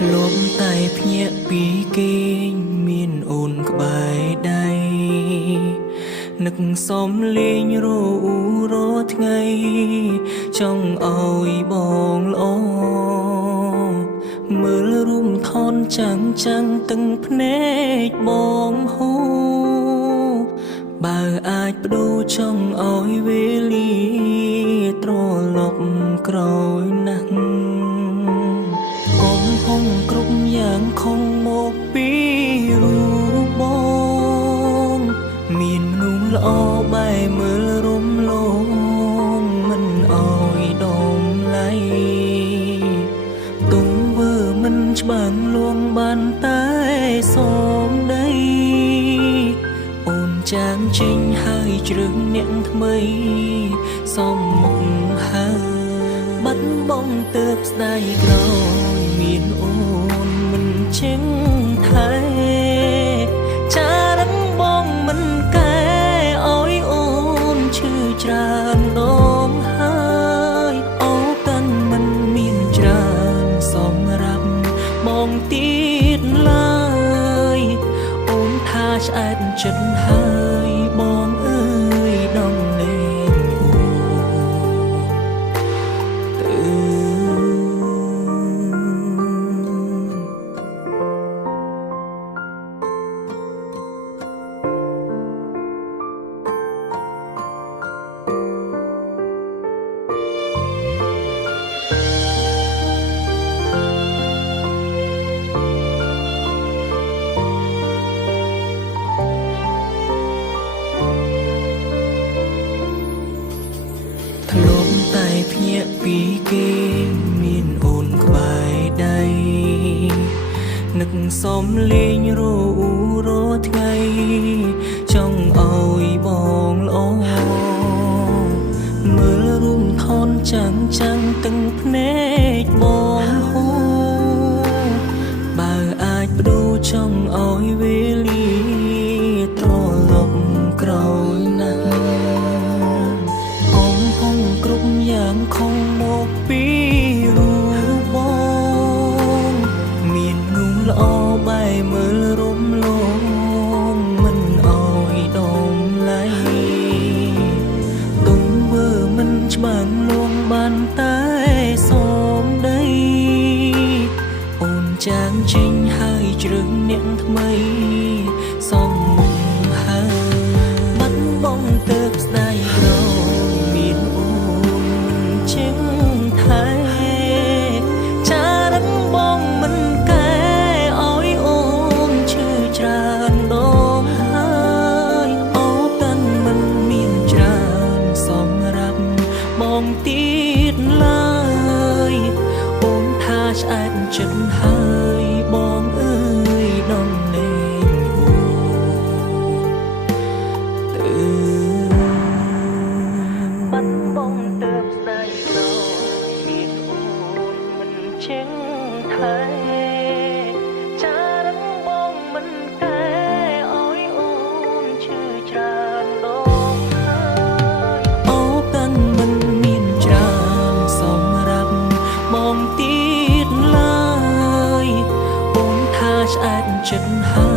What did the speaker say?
ធ្លាប់តែភ្ញាក់ពីគេងមានអូនក្បែរដៃនឹកសំលេងរអ៊ូរថ្ងៃចង់ឲ្យបងល្អមើលរុំថនចាំងទាំងភ្នែកបងហូបើអាចបដូរចង់ឲ្យវេលាត្រឡប់ក្រោយណាស់ហងគ្រប់យ៉ាងខំមកពីរូបបងមានមនុស្សល្អបែមើលរំលងមិនអោយដំឡៃទុំវើមិនច្បាំងលួងបានតែសូមដីអូនចាងចេញហើយជ្រើសអ្នកថ្មីសមមុខហើយបាត់បងទៅស្ដាយក្រោយមានអូនមិនចេញថែចារឹងបងមិនកែឲ្យអូនឈឺច្រើនដងហើយអូកាន់មិនមានច្រើនសម្រាប់បងទៀតឡើយអូនថាឆ្អែតចិត្តហើយបងអើយដងលេងធ្លាប់តែភ្ញាក់ពីគេមានអូនក្បែរដៃនឹកសំលេងរអ៊ូរថ្ងៃចង់ឲ្យបងល្អមើលរុំថនចាំងទាំងភ្នែកបងហូបើអាចបដូរចង់ឲ្យវេលាត្រឡប់ក្រោយណាស់គ្រប់យ៉ាងខំមកពីរូបបងមានមនុស្សល្អបែមើលរំលងមិនអោយដំឡៃទុំវើមិនច្បាំងលួងបានតែសូមដីអូនចាងចេញហើយជ្រើសអ្នកថ្មីសមមុខហើយបាត់បងទៅស្ដាយក្រោយមានអូនចេញថែចារឹងបងមិនកែឲ្យអូនឈឺច្រើនដងហើយអូកាន់មិនមានច្រើនសម្រាប់បងទៀតឡើយអូនថាឆ្អែតចិត្តហើយបងអើយដំលេងបាត់បងទៅស្ដាយក្រោយមានអូនមិនចេញថែចារឹងបងមិនកែឲ្យអូនឈឺច្រើនដងហើយអូកាន់មិនមានច្រើនសម្រាប់បងទៀតឡើយអូនថាឆ្អែតចិត្តហើយ